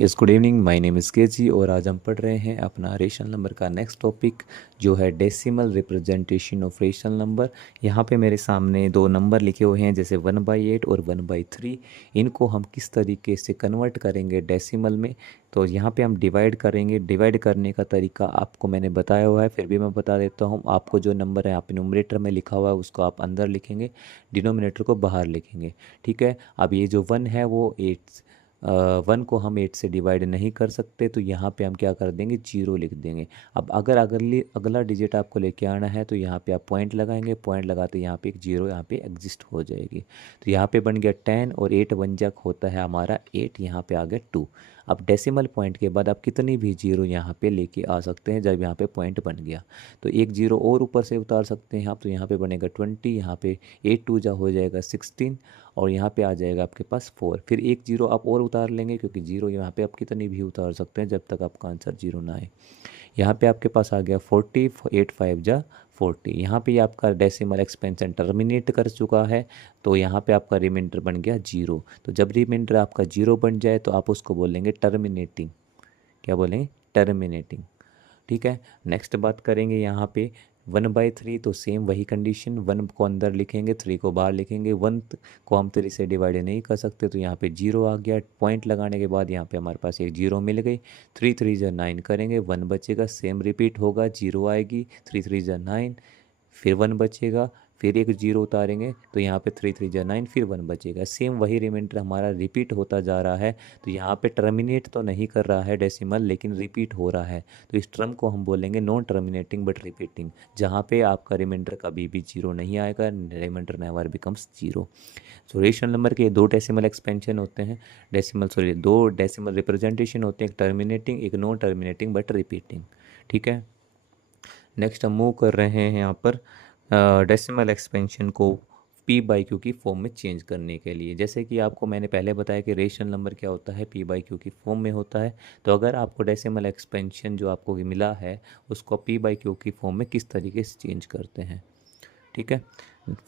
इस good evening, my name is KG और आज हम पढ़ रहे हैं अपना रेशनल नंबर का नेक्स्ट टॉपिक जो है decimal representation of rational number. यहाँ पे मेरे सामने दो नंबर लिखे हुए हैं जैसे 1/8 और 1/3। इनको हम किस तरीके से कन्वर्ट करेंगे डेसिमल में, तो यहाँ पे हम डिवाइड करेंगे। डिवाइड करने का तरीका आपको मैंने बताया हुआ है, फिर भी मैं बता देता हूँ। आपको जो नंबर है यहाँ पे न्यूमरेटर में लिखा हुआ है उसको आप अंदर लिखेंगे, डिनोमिनेटर को बाहर लिखेंगे। ठीक है, अब ये जो 1 है वो 8 1 को हम 8 से डिवाइड नहीं कर सकते, तो यहाँ पे हम क्या कर देंगे, 0 लिख देंगे। अब अगर अगला डिजिट आपको लेके आना है तो यहाँ पे आप पॉइंट लगाएंगे, पॉइंट लगाते यहाँ पे एक 0 यहाँ पे एग्जिस्ट हो जाएगी। तो यहाँ पे बन गया 10 और 8 बन जा होता है हमारा 8, यहाँ पे आ गया 2। अब डेसिमल पॉइंट के बाद आप कितनी भी 0 यहाँ पे लेके आ सकते हैं जब यहाँ पे पॉइंट बन गया। तो एक 0 और ऊपर से उतार सकते हैं आप, तो यहाँ पे बनेगा 20, यहाँ पे 8 2 जा हो जाएगा 16 और यहाँ पे आ जाएगा आपके पास 4। फिर एक 0 आप और उतार लेंगे क्योंकि 0 यहाँ पे आप कितनी भी उतार सकते हैं जब तक आपका आंसर 0 ना आए। यहाँ पे आपके पास आ गया 40, 8 5 जा 40। यहाँ पे आपका डेसिमल एक्सपेंशन टर्मिनेट कर चुका है, तो यहाँ पे आपका रिमाइंडर बन गया 0। तो जब रिमाइंडर आपका 0 बन जाए तो आप उसको बोलेंगे टर्मिनेटिंग। क्या बोलेंगे, टर्मिनेटिंग। ठीक है, नेक्स्ट बात करेंगे यहाँ पे 1/3। तो सेम वही कंडीशन, 1 को अंदर लिखेंगे, 3 को बाहर लिखेंगे। 1 को हम 3 से डिवाइड नहीं कर सकते, तो यहाँ पे 0 आ गया। पॉइंट लगाने के बाद यहाँ पे हमारे पास एक 0 मिल गई। 3 3 जा 9 करेंगे, 1 बचेगा। सेम रिपीट होगा, 0 आएगी, 3 3 जा 9, फिर 1 बचेगा, फिर एक 0 उतारेंगे तो यहाँ पे 3 3 जा 9, फिर 1 बचेगा। सेम वही रिमाइंडर हमारा रिपीट होता जा रहा है। तो यहाँ पे टर्मिनेट तो नहीं कर रहा है डेसिमल, लेकिन रिपीट हो रहा है। तो इस टर्म को हम बोलेंगे नॉन टर्मिनेटिंग बट रिपीटिंग, जहाँ पे आपका रिमाइंडर कभी भी 0 नहीं आएगा, रिमाइंडर नेवर बिकम्स 0। सो रेशनल नंबर के दो डेसिमल एक्सपेंशन होते हैं, दो डेसिमल रिप्रेजेंटेशन होते हैं, एक टर्मिनेटिंग एक नॉन टर्मिनेटिंग बट रिपीटिंग। ठीक है, नेक्स्ट हम मूव कर रहे हैं यहाँ पर डेसिमल एक्सपेंशन को पी बाई क्यू की फॉर्म में चेंज करने के लिए। जैसे कि आपको मैंने पहले बताया कि रेशनल नंबर क्या होता है, पी बाई क्यू की फॉर्म में होता है। तो अगर आपको डेसिमल एक्सपेंशन जो आपको मिला है उसको पी बाई क्यू की फॉर्म में किस तरीके से चेंज करते हैं। ठीक है,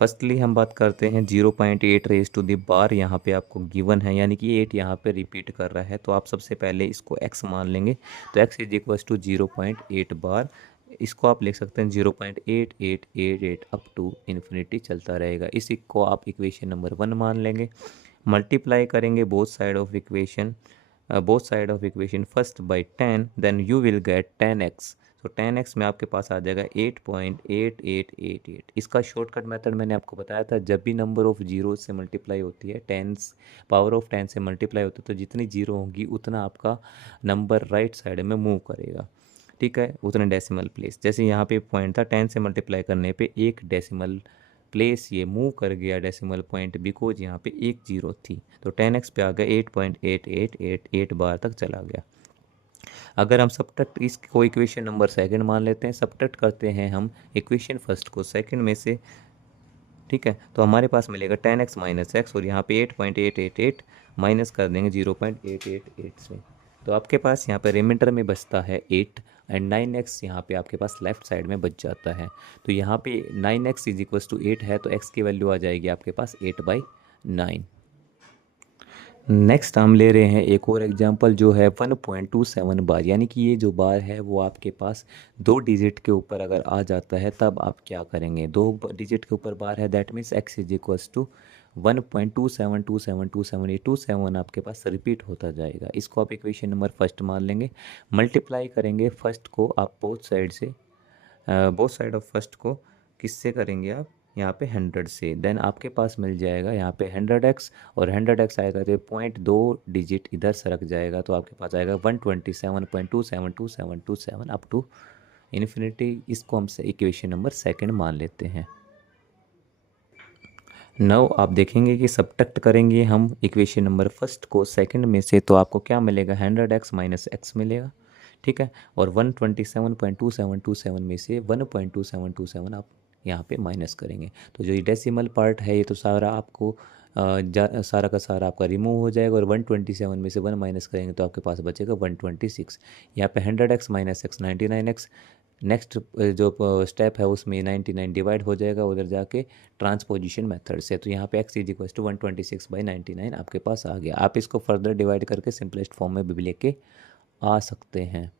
फर्स्टली हम बात करते हैं 0.8 रेज टू द बार। यहाँ पे आपको गिवन है, यानी कि 8 यहाँ पे रिपीट कर रहा है, तो आप सबसे पहले इसको x मान लेंगे। तो x इज इक्वल टू 0.8 बार। इसको आप लिख सकते हैं 0.8888 अप टू इन्फिनिटी चलता रहेगा। इसी को आप इक्वेशन नंबर 1 मान लेंगे। मल्टीप्लाई करेंगे both side of equation first by 10, then you will get 10x। तो 10x में आपके पास आ जाएगा 8.8888। इसका शॉर्टकट मेथड मैंने आपको बताया था, जब भी नंबर ऑफ जीरो से मल्टीप्लाई होती है, पावर ऑफ 10 से मल्टीप्लाई होती है, तो जितनी जीरो होगी उतना आपका नंबर राइट साइड में मूव करेगा। ठीक है, उतने डेसिमल प्लेस। जैसे यहाँ पे पॉइंट था, 10 से मल्टीप्लाई करने पे एक डेसिमल प्लेस ये मूव कर गया डेसिमल पॉइंट, बिकॉज यहाँ पे एक जीरो थी। तो 10x पे आ गया 8.8888 बार तक चला गया। अगर हम सब्ट्रैक्ट इसको इक्वेशन नंबर सेकंड मान लेते हैं, सब्ट्रैक्ट करते हैं हम इक्वेशन फर्स्ट को सेकंड में से। ठीक है, तो हमारे पास मिलेगा 10x माइनस एक्स, और यहाँ पे 8.888 माइनस कर देंगे 0.888 से। तो आपके पास यहाँ पे रिमाइंडर में बचता है 8 एंड 9x यहाँ पे आपके पास लेफ्ट साइड में बच जाता है। तो यहाँ पे 9x इज इक्वल टू 8 है, तो x की वैल्यू आ जाएगी आपके पास 8/9। नेक्स्ट हम ले रहे हैं एक और एग्जांपल जो है 1.27 बार, यानी कि ये जो बार है वो आपके पास दो डिजिट के ऊपर अगर आ जाता है तब आप क्या करेंगे। दो डिजिट के ऊपर बार है, that means x is equals to 1.272727। ये 27 आपके पास रिपीट होता जाएगा। इसको आप इक्वेशन नंबर फर्स्ट मान लेंगे। मल्टीप्लाई करेंगे फर्स्ट को आप बोथ साइड ऑफ फर्स्ट को किससे करेंगे आप, यहाँ पे 100 से। देन आपके पास मिल जाएगा यहाँ पे 100x, और 100x आएगा तो पॉइंट दो डिजिट इधर सरक जाएगा, तो आपके पास आएगा 127.272727 अप टू इन्फिनिटी। इसको हम इक्वेशन नंबर सेकंड मान लेते हैं। नौ आप देखेंगे कि सब्ट्रैक्ट करेंगे हम इक्वेशन नंबर फर्स्ट को सेकंड में से, तो आपको क्या मिलेगा, 100x माइनस एक्स मिलेगा। ठीक है, और 127.2727 में से 1.2727 आप यहाँ पे माइनस करेंगे। तो जो ये डेसिमल पार्ट है ये तो सारा आपको सारा का सारा आपका रिमूव हो जाएगा और 127 में से 1 माइनस करेंगे तो आपके पास बचेगा 126। यहाँ पे 100x minus x 99x। Next जो स्टेप है उसमें 99 डिवाइड हो जाएगा उधर जाके ट्रांसपोजिशन मेथड से, तो यहाँ पे x इज इक्वल टू 126/99 आपके पास आ गया। आप इसको फर्दर डिवाइड करके सिंपलेस्ट फॉर्म में भी लेके आ सकते हैं,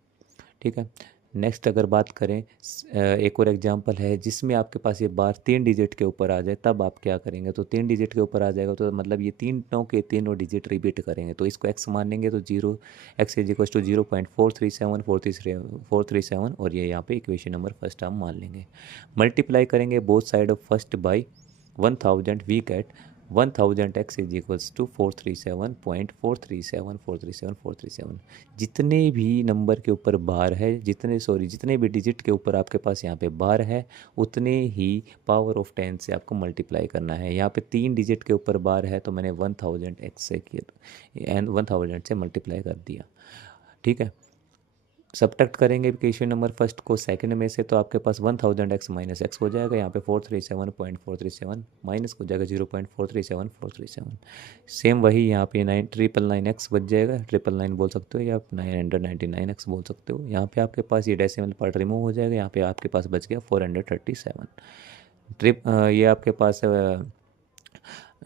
ठीक है। नेक्स्ट अगर बात करें एक और एग्जांपल है जिसमें आपके पास ये बार 3 डिजिट के ऊपर आ जाए, तब आप क्या करेंगे, तो 3 डिजिट के ऊपर आ जाएगा तो मतलब ये तीनों के तीनों डिजिट रिपीट करेंगे, तो इसको x मानेंगे तो 0x इज इक्वल टू 0.437437 और ये यहाँ पे इक्वेशन नंबर फर्स्ट हम मान लेंगे। मल्टीप्लाई करेंगे both side of first by 1000, we get 1000x is equals to 437.437 जितने भी नंबर के ऊपर बार है, जितने भी डिजिट के ऊपर आपके पास यहाँ पे बार है उतने ही पावर ऑफ 10 से आपको मल्टीप्लाई करना है। यहाँ पे 3 डिजिट के ऊपर बार है तो मैंने 1000x से किया एंड 1000 से मल्टीप्लाई कर दिया, ठीक है। सब्ट्रैक्ट करेंगे इक्वेशन नंबर फर्स्ट को सेकंड में से तो आपके पास 1000x माइनस एक्स हो जाएगा। यहाँ पे 437.437 माइनस हो जाएगा 0.437437। सेम वही यहाँ पे 999x बच जाएगा, 999 बोल सकते हो या 999x बोल सकते हो। यहाँ पे आपके पास ये डेसिमल पार्ट रिमूव हो जाएगा, यहाँ पे आपके पास बच गया 437। ये आपके पास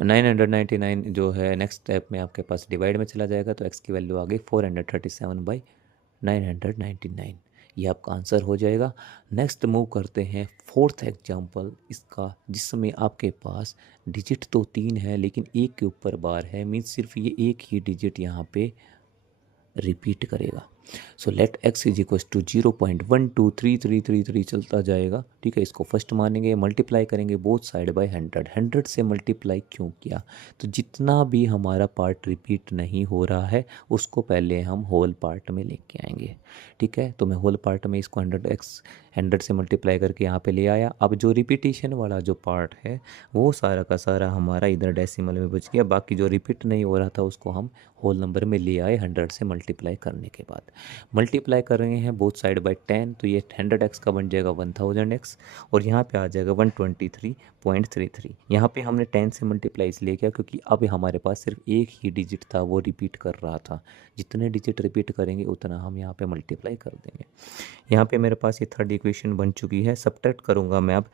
999 जो है नेक्स्ट स्टेप में आपके पास डिवाइड में चला जाएगा तो x की वैल्यू आ गई 437/999। ये आपका आंसर हो जाएगा। नेक्स्ट मूव करते हैं फोर्थ एग्जांपल इसका, जिसमें आपके पास डिजिट तो 3 है लेकिन एक के ऊपर बार है, मीन्स सिर्फ ये एक ही डिजिट यहाँ पे रिपीट करेगा। So let x is equal to 0.123333 चलता जाएगा, ठीक है। इसको फर्स्ट मानेंगे, मल्टीप्लाई करेंगे बोथ साइड बाय 100 से मल्टीप्लाई क्यों किया, तो जितना भी हमारा पार्ट रिपीट नहीं हो रहा है उसको पहले हम होल पार्ट में लेके आएंगे, ठीक है। तो मैं होल पार्ट में इसको 100 से मल्टीप्लाई करके यहाँ पे ले आया। अब जो रिपीटिशन वाला जो पार्ट है वो सारा का सारा हमारा इधर डेसिमल में बच गया, बाकी जो रिपीट नहीं हो रहा था उसको हम होल नंबर में ले आए 100 से मल्टीप्लाई करने के बाद। मल्टीप्लाई कर रहे हैं बोथ साइड बाय 10 तो ये 100x का बन जाएगा 1000x और यहाँ पे आ जाएगा 123.33। यहाँ पे हमने 10 से मल्टीप्लाई इसलिए किया क्योंकि अब हमारे पास सिर्फ एक ही डिजिट था वो रिपीट कर रहा था, जितने डिजिट रिपीट करेंगे उतना हम यहाँ पे मल्टीप्लाई कर देंगे। यहाँ पे मेरे पास ये थर्ड इक्वेशन बन चुकी है। सब्ट्रैक्ट करूँगा मैं अब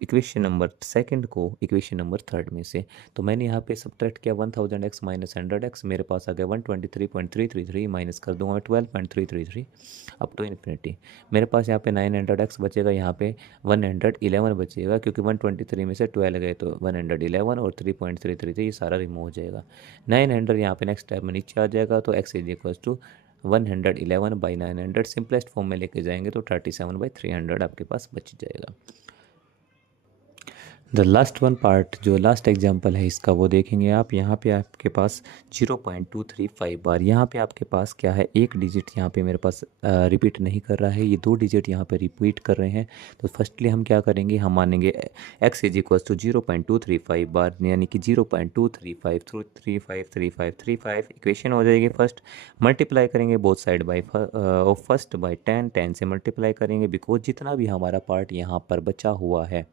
इक्वेशन नंबर सेकंड को इक्वेशन नंबर थर्ड में से, तो मैंने यहाँ पे सब्ट्रैक्ट किया 1000x माइनस 100x, मेरे पास आ गया 123.333 माइनस कर दूंगा मैं 12.333 अप टू इन्फिनिटी। मेरे पास यहाँ पे 900x बचेगा, यहाँ पे 111 बचेगा क्योंकि 123 में से 12 गए तो 111 और 3.333 ये सारा रिमूव हो जाएगा। 900 यहाँ पे नेक्स्ट टाइम में नीचे आ जाएगा तो x is equal to 111/900 simplest form में लेके जाएंगे तो 37/300 आपके पास बच जाएगा। द लास्ट वन पार्ट जो लास्ट एग्जांपल है इसका वो देखेंगे आप। यहाँ पे आपके पास 0.235 बार, यहाँ पे आपके पास क्या है, एक डिजिट यहाँ पे मेरे पास रिपीट नहीं कर रहा है, ये 2 डिजिट यहाँ पे रिपीट कर रहे हैं। तो फर्स्टली हम क्या करेंगे, हम मानेंगे x इज इक्वल टू 0.235 बार यानी कि 0.235 इक्वेशन हो जाएगी। फर्स्ट मल्टीप्लाई करेंगे both side by first by 10 से मल्टीप्लाई करेंगे बिकॉज जितना भी हमारा पार्ट यहाँ पर बचा हुआ है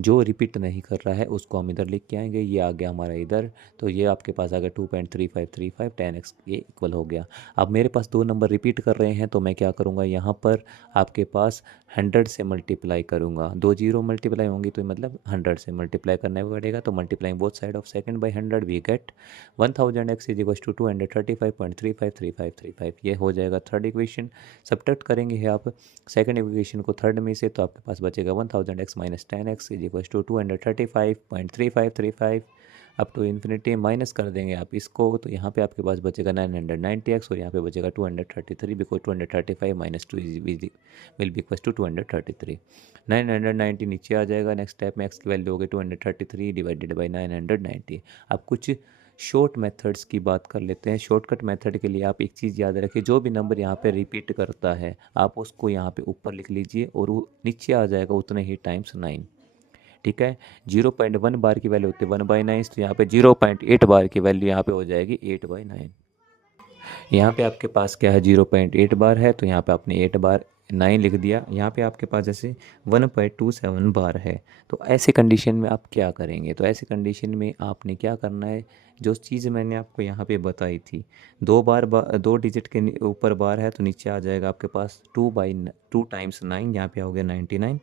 जो रिपीट नहीं कर रहा है उसको हम इधर लिख के आएंगे। ये आ गया हमारा इधर, तो ये आपके पास आ गया 2.3535 10x ये इक्वल हो गया। अब मेरे पास 2 नंबर रिपीट कर रहे हैं तो मैं क्या करूँगा, यहाँ पर आपके पास 100 से मल्टीप्लाई करूँगा। 2 0 मल्टीप्लाई होंगी तो मतलब 100 से मल्टीप्लाई करना पड़ेगा। तो multiplying both side of second by 100 we get 1000x is equal to 235.353535 ये हो जाएगा थर्ड इक्वेशन। सब्ट्रैक्ट करेंगे आप सेकंड इक्वेशन को थर्ड में से तो आपके पास बचेगा 1000x minus 10x is equal to 235.3535 up to infinity. Minus कर देंगे आप इसको तो यहाँ पे आपके पास बचेगा 990x और यहाँ पे बचेगा 233 because 235 minus 2 will be equal to 233। 990 नीचे आ जाएगा। नेक्स्ट स्टेप में x की वैल्यू हो गई 233 डिवाइडेड बाई 990। अब कुछ शॉर्ट मेथड्स की बात कर लेते हैं। शॉर्टकट मेथड के लिए आप एक चीज़ याद रखें, जो भी नंबर यहाँ पे रिपीट करता है आप उसको यहाँ पे ऊपर लिख लीजिए और वो नीचे आ जाएगा उतने ही टाइम्स 9, ठीक है। 0.1 बार की वैल्यू होती है 1/9 तो यहाँ पे 0.8 बार की वैल्यू यहाँ पे हो जाएगी 8/9। यहाँ पे आपके पास क्या है 0.8 बार है तो यहाँ पे आपने 8 बार 9 लिख दिया। यहाँ पे आपके पास जैसे 1.27 बार है, तो ऐसे कंडीशन में आप क्या करेंगे? तो ऐसे कंडीशन में आपने क्या करना है, जो चीज़ मैंने आपको यहाँ पे बताई थी, 2 डिजिट के ऊपर बार है तो नीचे आ जाएगा आपके पास 2 टाइम्स 9, यहाँ पे हो गया 99।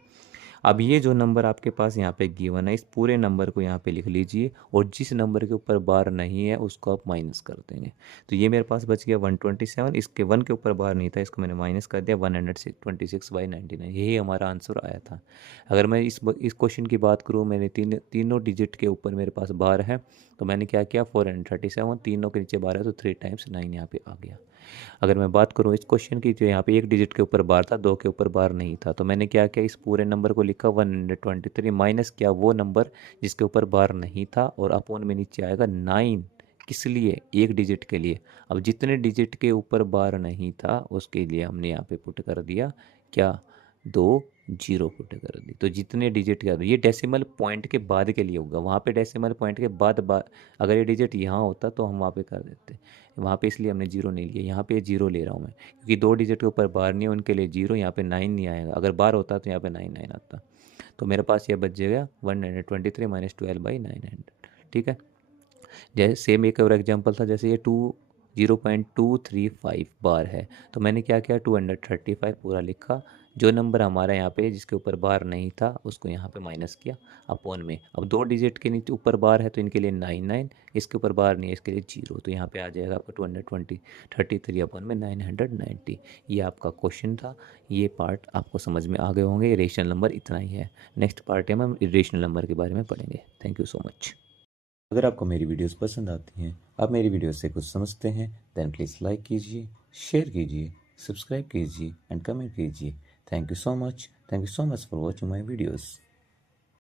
अब ये जो नंबर आपके पास यहाँ पे गिवन है, इस पूरे नंबर को यहाँ पे लिख लीजिए और जिस नंबर के ऊपर बार नहीं है उसको आप माइनस कर देंगे। तो ये मेरे पास बच गया 127, इसके 1 के ऊपर बार नहीं था, इसको मैंने माइनस कर दिया 126/99। यही हमारा आंसर आया था। अगर मैं इस क्वेश्चन की बात करूँ, मैंने तीनों डिजिट के ऊपर मेरे पास बार है, तो मैंने क्या किया 437, तीनों के नीचे बार है तो 3 टाइम्स 9 यहाँ पे आ गया। अगर मैं बात करूँ इस क्वेश्चन की, जो यहाँ पे 1 डिजिट के ऊपर बार था, 2 के ऊपर बार नहीं था, तो मैंने क्या किया, इस पूरे नंबर को लिखा 123 माइनस किया वो नंबर जिसके ऊपर बार नहीं था, और अपोन में नीचे आएगा 9। किस लिए? 1 डिजिट के लिए। अब जितने डिजिट के ऊपर बार नहीं था उसके लिए हमने यहाँ पे पुट कर दिया क्या, 2 जीरो पुट कर दी। तो जितने डिजिट का, ये डेसिमल पॉइंट के बाद के लिए होगा, वहाँ पे डेसिमल पॉइंट के बाद अगर ये डिजिट यहाँ होता तो हम वहाँ पे कर देते, वहाँ पे इसलिए हमने जीरो नहीं लिया। यहाँ पे जीरो ले रहा हूँ मैं क्योंकि 2 डिजिट के ऊपर बार नहीं है, उनके लिए जीरो, यहाँ पे 9 नहीं आएगा। अगर बार होता तो यहाँ पे 9 आता। तो मेरे पास ये बच जाएगा 123 माइनस 12/900। ठीक है। जैसे सेम एक और एग्जांपल था, जैसे ये 0.235 बार है, तो मैंने क्या किया 235 पूरा लिखा, जो नंबर हमारा यहाँ पे जिसके ऊपर बार नहीं था उसको यहाँ पे माइनस किया अपोन में। अब 2 डिजिट के नीचे ऊपर बार है तो इनके लिए 99, इसके ऊपर बार नहीं है इसके लिए जीरो, तो यहाँ पे आ जाएगा आपका 233 अपोन में 990। ये आपका क्वेश्चन था। ये पार्ट आपको समझ में आ गए होंगे। रेशनल नंबर इतना ही है। नेक्स्ट पार्ट में हम इरेशनल नंबर के बारे में पढ़ेंगे। Thank you so much. अगर आपको मेरी वीडियोस पसंद आती हैं, आप मेरी वीडियो से कुछ समझते हैं, देन प्लीज़ लाइक कीजिए, शेयर कीजिए, सब्सक्राइब कीजिए एंड कमेंट कीजिए। Thank you so much for watching my videos.